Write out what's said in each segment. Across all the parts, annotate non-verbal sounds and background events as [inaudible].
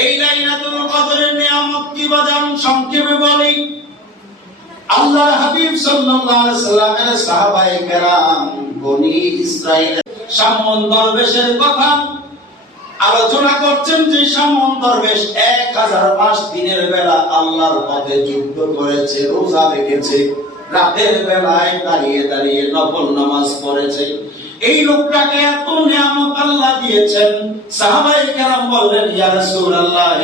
এই লাইলাতুল কদরের নিয়ামত কি বাজান সংক্ষেপে বলি। আল্লাহর হাবিব সাল্লাল্লাহু আলাইহি সাল্লামের সাহাবায়ে কেরাম, বনি ইসরাইল সামন দরবেশের কথা আলোচনা করছেন যে সামন দরবেশ এক হাজার মাস দিনের বেলা আল্লাহর পথে যুদ্ধ করেছে, রোজা রেখেছে। রাতের বেলায় দাঁড়িয়ে দাঁড়িয়ে নফল নামাজ পড়েছে। এই লোকটাকে এত নিয়ামত আল্লাহ দিয়েছেন, সাহাবাই কেরাম বললেন, ইয়া রাসূলুল্লাহ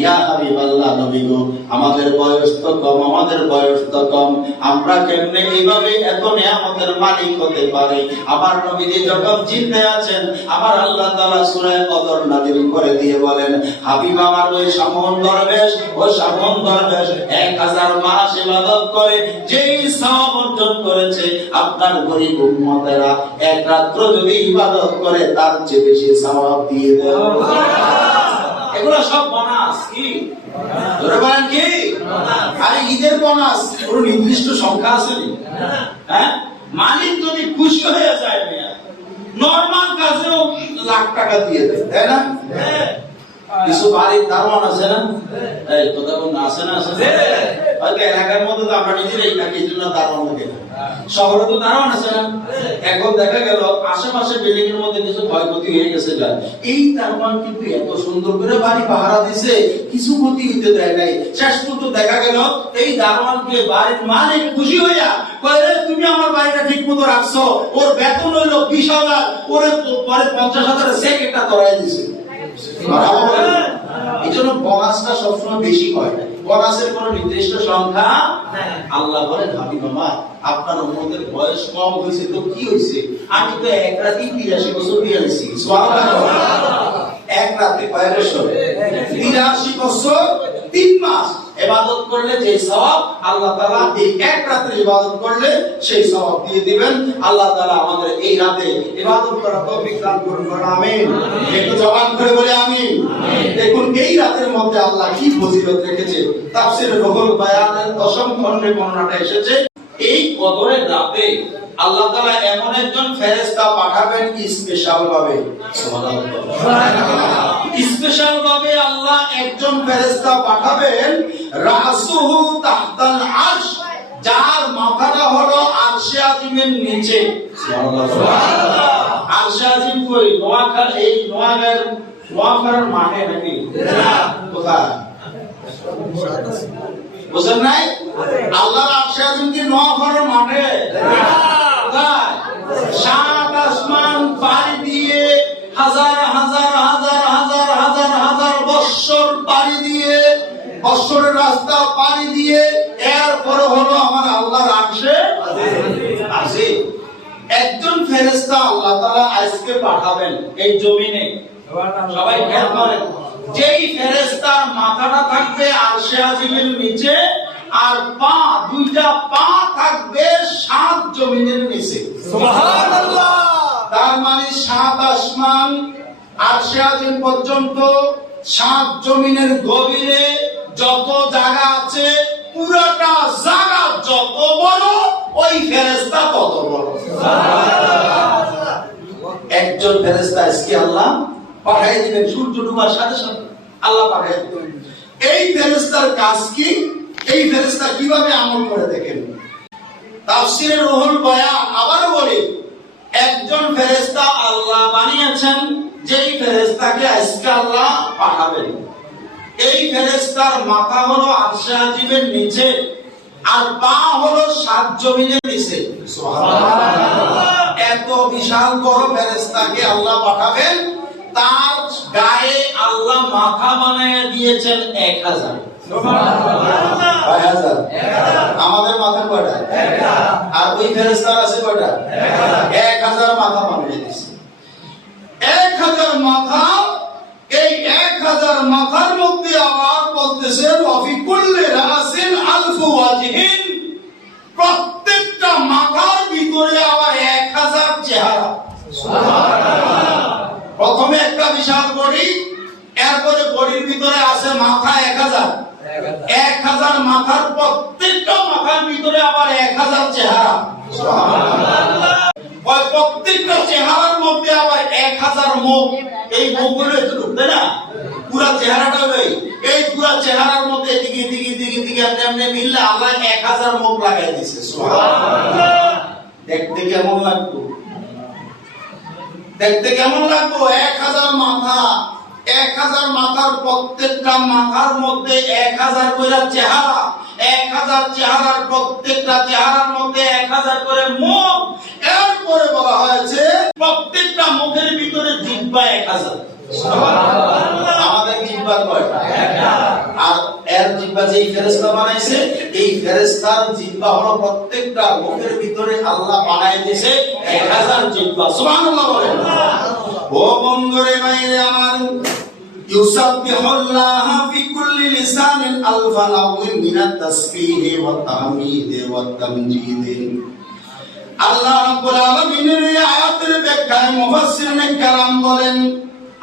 ইয়া হাবিবাল্লাহ নবী গো, আমাদের বয়স তো কম, আমাদের বয়স তো কম। আমরা কেমনে এইভাবে এত নিয়ামতের মালিক হতে পারি? আমার নবীজি যখন জিন্দে আছেন, আমার আল্লাহ তাআলা সূরা কদর নাযিল করে দিয়ে বলেন, হাবিব আমার ওই সামন দরবেশ, ওই সামন দরবেশ 1000 মাস ইবাদত করে, যেই সওয়াব অর্জন করেছে, আপনার গরিব উম্মতেরা, এক রাত্র যদি ইবাদত করে তার চেয়ে বেশি সওয়াব দিয়ে এগুলো সব বোনাস কি? ধরে বলেন কি? আরে ঈদের বোনাস কোনো নির্দিষ্ট সংখ্যা আছে হ্যাঁ? মালিক যদি খুশি হয়ে যায় নর্মাল কাজেও লাখ টাকা দিয়ে দেয় তাই না? কিছু বাড়ির দারোয়ান আছে না? এই কথা বলুন আছে না আছে? হয়তো এলাকার মধ্যে তো আমরা নিজেরাই থাকি এই জন্য দারোয়ান লাগে শহরে তো দারোয়ান আছে না? এখন দেখা গেল আশেপাশে বিল্ডিং এর মধ্যে কিছু ক্ষয়ক্ষতি হয়ে গেছে এই কিন্তু এত সুন্দর করে বাড়ি পাহারা দিছে কিছু ক্ষতি হইতে দেয় নাই। শেষ পর্যন্ত দেখা গেল এই দারোয়ানকে বাড়ির মালিক খুশি হইয়া কয় তুমি আমার বাড়িটা ঠিক মতো রাখছো। ওর বেতন হইল বিশ হাজার ওরে পরে পঞ্চাশ হাজারের চেক একটা ধরাই দিছে। এই জন্য বোনাসটা সবসময় বেশি হয়। বোনাসের কোনো নির্দিষ্ট সংখ্যা আল্লাহ বলেন ভাবি মামা আপনার উম্মতের বয়স কম হয়েছে তো কি হয়েছে? আমি তো এক রাতেই বিরাশি বছর বিরাশি [laughs] এক রাতে কয় বছর? বিরাশি বছর তিন মাস। এবাদত করলে যে সওয়াব আল্লাহ তাআলা এই এক রাতে ইবাদত করলে সেই সওয়াব দিয়ে দিবেন। আল্লাহ তাআলা আমাদের এই রাতে ইবাদত করার তৌফিক দান করুন আমিন। একটু জবান করে বলে আমিন। দেখুন এই রাতের মধ্যে আল্লাহ কি ফজিলত রেখেছে? তাফসীরে রুহুল বায়ানের দশম খণ্ডে বর্ণনাটা এসেছে এই কদরের রাতে আল্লাহ তাআলা এমন একজন ফেরেশতা পাঠাবেন স্পেশাল ভাবে? স্পেশাল ভাবে আল্লাহ একজন ফেরেশতা পাঠাবেন রাসুহু তাহতাল আরশ যার মাথাটা হলো আরশে আজিমের নিচে। আরশে আজিম কই? নোয়াখাল এই নোয়াখাল নোয়াখালীর মাঠে নাকি? কোথায়? বুঝেন নাই? আল্লাহর আরশে আজিম কি নোয়াখালীর মাঠে? একজন ফেরেশতা আল্লাহ তাআলা আজকে পাঠাবেন এই জমিনে। সবাই যেই ফেরেশতার মাথাটা থাকবে আরশে আজিমের নিচে আর পা দুইটা পা থাকবে সাত জমিনের নিচে। তার মানে সাত আসমান আরশে আজিম পর্যন্ত সাত জমিনের গভীরে যত জায়গা আছে পুরোটা জায়গা যত বড় ওই ফেরেস্তা তত বড়। একজন ফেরেস্তা আজকে আল্লাহ পাঠিয়ে দিবেন সূর্য ডুবার সাথে সাথে। আল্লাহ পাঠাই দিবেন। এই ফেরেস্তার কাজ কি? এই ফেরেশতা কীভাবে আমল করে দেখেন? তাফসিরের রুহুল বয়ান আবারও বলি একজন ফেরেশতা আল্লাহ বানিয়েছেন যেই ফেরেশতাকে আজকে আল্লাহ পাঠাবেন। এই ফেরেশতার মাথা হলো আরশে আজিমের নিচে আর পা হলো সাত জমিনের নিচে। এত বিশাল বড় ফেরেশতাকে আল্লাহ পাঠাবেন তার গায়ে আল্লাহ মাথা বানায় দিয়েছেন এক হাজার। কয় হাজার? আমাদের মাথা কয়টা? আর ওই ফেরেস্তার আছে কয়টা? এক হাজার। মাথা বানিয়ে দিয়েছে এক হাজার মাথা এই এক হাজার মাথার মধ্যে আবার বলতেছে রফি কুল্লে রাসিন আলফু ওয়াজহিন। প্রত্যেকটা মাথার ভিতরে আবার এক হাজার চেহারা। প্রথমে একটা বিশাল বডি এরপরে বডির ভিতরে আছে মাথা এক হাজার। এক হাজার মাথার প্রত্যেকটা মাথার ভিতরে আবার এক হাজার চেহারা। দেখতে কেমন লাগতো এক হাজার মাথা। এক হাজার মাথার প্রত্যেকটা মাথার মধ্যে এক হাজার করে চেহারা এক হাজার চেহারার প্রত্যেকটা চেহারার মধ্যে এক হাজার করে মুখ। এরপরে বলা হয়েছে প্রত্যেকটা মুখের ভিতরে জিব্বা এক হাজার। আমাদের জিব্বা কয়টা? আর এর জিব্বা যেই ফেরেশতা বানাইছে এই ফেরেশতার জিব্বা হলো প্রত্যেকটা মুখের ভিতরে আল্লাহ বানাই দিয়েছে এক হাজার জিব্বা সুবহানাল্লাহ বলেন। ও বন্ধুরে ভাইরে আমার, ইউসাব্বিহুল্লাহ ফি কুল্লি লিসানিন মিনাত তাসবিহি ওয়াত তাহমিদি ওয়াত তামজিদি। আল্লাহ রাব্বুল আলামিনের এই আয়াতের ব্যাখ্যায় মুফাসসিরিনে কেরাম বলেন,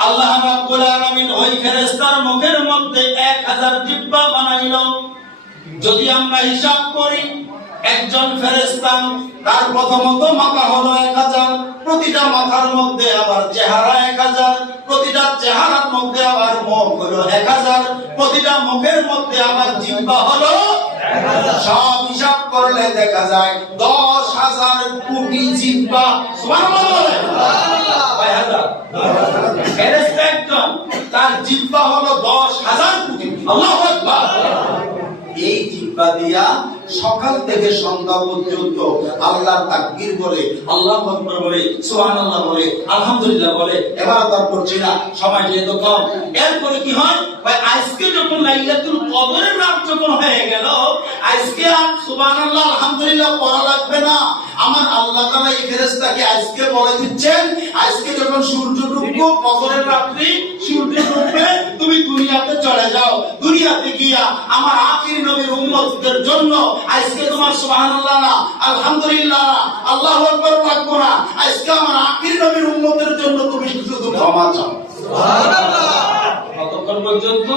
আল্লাহ রাব্বুল আলামিন ওই ফেরেশতার মুখের মধ্যে 1000 জিহ্বা বানাইলো। যদি আমরা হিসাব করি একজন ফেরেশতা তার প্রথমত মাথা হলো 1000 প্রতিটা মাথার মধ্যে আবার চেহারা 1000 প্রতিটা চেহারার মধ্যে আবার মুখ হলো 1000 প্রতিটা মুখের মধ্যে আবার জিহ্বা হলো সব হিসাব করলে দেখা যায় দশ হাজার কোটি হাজার? একজন, তার জিব্বা হলো দশ হাজার কোটি। আল্লাহু দিয়া সকাল থেকে সন্ধ্যা পর্যন্ত আল্লাহর তাকবীর বলে, আল্লাহ আকবার বলে, সুবহানাল্লাহ বলে, আলহামদুলিল্লাহ বলে এবার তার না, সময় কম। এরপরে কি হয়? ভাই, আজকে যখন লাইলাতুল কদরের রাত যখন হয়ে গেল, আজকে আর সুবহানাল্লাহ, আলহামদুলিল্লাহ পড়া লাগবে না। আমার আল্লাহ তাআলা এই ফেরেশতাকে আজকে বলে দিচ্ছেন, আজকে যখন সূর্য ডুববে, কদরের রাত্রি সূর্য দুনিয়াতে গিয়া আমার আখির নবীর উম্মতদের জন্য আজকে তোমার সুবহানাল্লাহ না আলহামদুলিল্লাহ না আল্লাহু আকবার লাগবো না। আজকে আমার আখির নবীর উম্মতের জন্য তুমি শুধু ক্ষমা চাও। কতক্ষণ পর্যন্ত?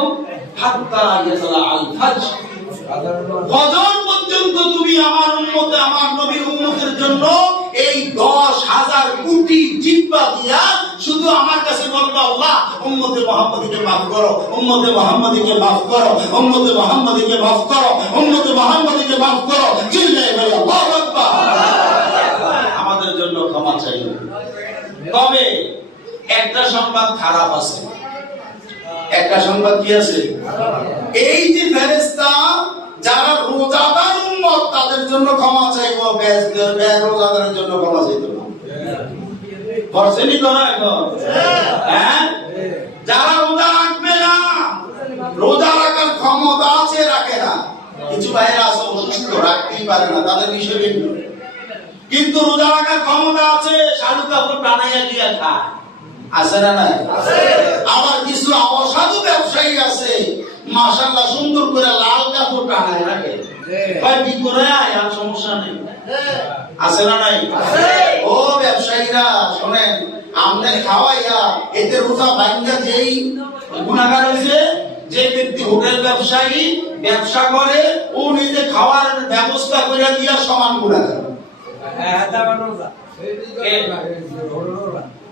হাত্তা ইয়াতলা আল ফাজর ফজর পর্যন্ত তুমি আমার উম্মতে আমার নবীর উম্মতের জন্য এই দশ হাজার কোটি জিব্বা দিয়া শুধু আমার কাছে বলব আল্লাহ, উম্মতে মোহাম্মদীকে মাফ করো, উম্মতে মোহাম্মদীকে মাফ করো, উম্মতে মোহাম্মদীকে মাফ করো, উম্মতে মোহাম্মদীকে মাফ করো চিল্লাই আল্লাহু আকবার। আমাদের জন্য ক্ষমা চাই তবে একটা সংবাদ খারাপ আছে। একটা সংবাদ কি আছে? এই যে ফেরেশতা, যারা রোজাদার উম্মত, তাদের জন্য ক্ষমা চাইব রোজাদারের জন্য ক্ষমা চাইতো না করছেনই তো না এখন? হ্যাঁ। যারা রোজা রাখবে না রোজা রাখার ক্ষমতা আছে রাখে না। কিছু বাইরে আছে অসুস্থ রাখতেই পারে না তাদের বিষয় ভিন্ন। কিন্তু রোজা রাখার ক্ষমতা আছে শালু কাপড় টানাইয়া দিয়া খায়। আছে না নাই? আবার কিছু অসাধু ব্যবসায়ী আছে মাশাআল্লাহ সুন্দর করে লাল কাপড় টানায় রাখে। ভাই ভিতরে আয় আর সমস্যা নেই। আছে না নাই? ও ব্যবসায়ীরা শোনেন আমনে খাওয়াইয়া এতে রোজা ভাঙ্গা যেই গুণাগার হয়েছে যে ব্যক্তি হোটেল ব্যবসায়ী ব্যবসা করে ও নিজে খাওয়ার ব্যবস্থা করে দিয়া সমান গুণাগার।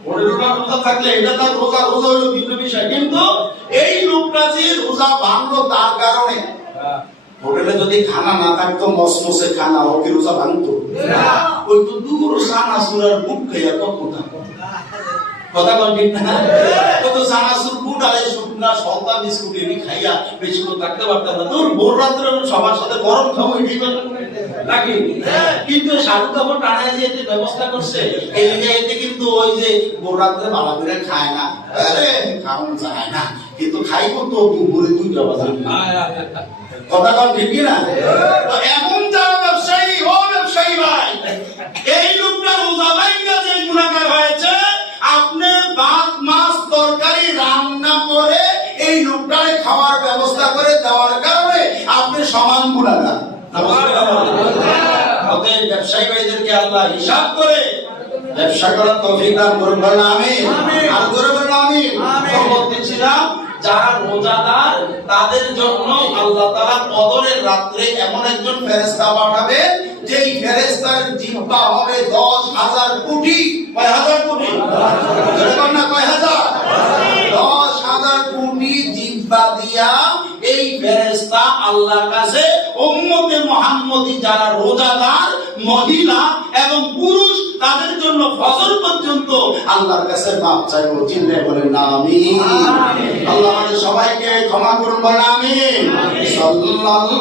ওরে রোজা। রোজা থাকলে এটা তার রোজা রোজা হলো ভিন্ন বিষয়। কিন্তু এই লোকটা যে রোজা ভাঙলো তার কারণে হোটেলে যদি খানা না থাকতো মসমসে খানা ও কি রোজা ভাঙতো? ওই তো দূর সানা সুরার বুক খাইয়া কত কথা না? কত সানা সুর বুট আলাই শুকনা সন্তান বিস্কুট খাইয়া বেশি করে থাকতে পারতাম না। তোর ভোর রাত্রে সবার সাথে গরম খাব এটাই নাকি? কিন্তু শাহরুখ কাপড় টানায় যে ব্যবস্থা করছে এই যে এতে কিন্তু ওই যে ভোর রাত্রে ভালো করে খায় না। আরে খাওয়া যায় না। কিন্তু খাইবো তো দুপুরে দুইটা বাজার কথা কন ঠিক কি না তো এমন যারা ব্যবসায়ী ও ব্যবসায়ী ভাই এই লোকটা রোজা ভাঙ্গা যে গুণাগার হয়েছে। আপনি ভাত মাছ তরকারি রান্না করে এই লোকটারে খাওয়ার ব্যবস্থা করে দেওয়ার কারণে আপনি সমান অতএব ব্যবসায়ী ভাইদেরকে আল্লাহ হিসাব করে ব্যবসা করার তৌফিক দান করুন। বলেন আমিন। আর করে বলেন বলতেছিলাম যারা রোজাদার, তাদের জন্য আল্লাহ কদরের রাত্রে এমন একজন ফেরেশতা পাঠাবে, যেই হবে দশ হাজার কোটি। কয় হাজার কোটি? না, কয় হাজার? দশ হাজার কোটি জিব্বা দিয়া এই ফেরেস্তা আল্লাহর কাছে উম্মতে মোহাম্মদী যারা রোজাদার মহিলা এবং পুরুষ তাদের জন্য ফজর পর্যন্ত আল্লাহর কাছে মাপ চাইব। চিন্তা বলেন না আমি আল্লাহ সবাইকে ক্ষমা করুন বলেন আমি সাল্লাল্লাহু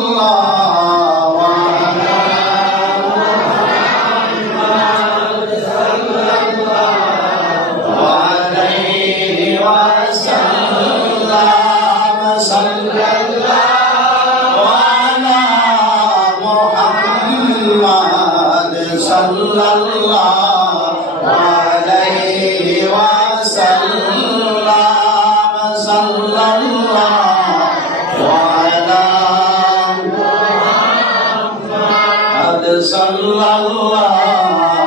সাল্লাল্লাহ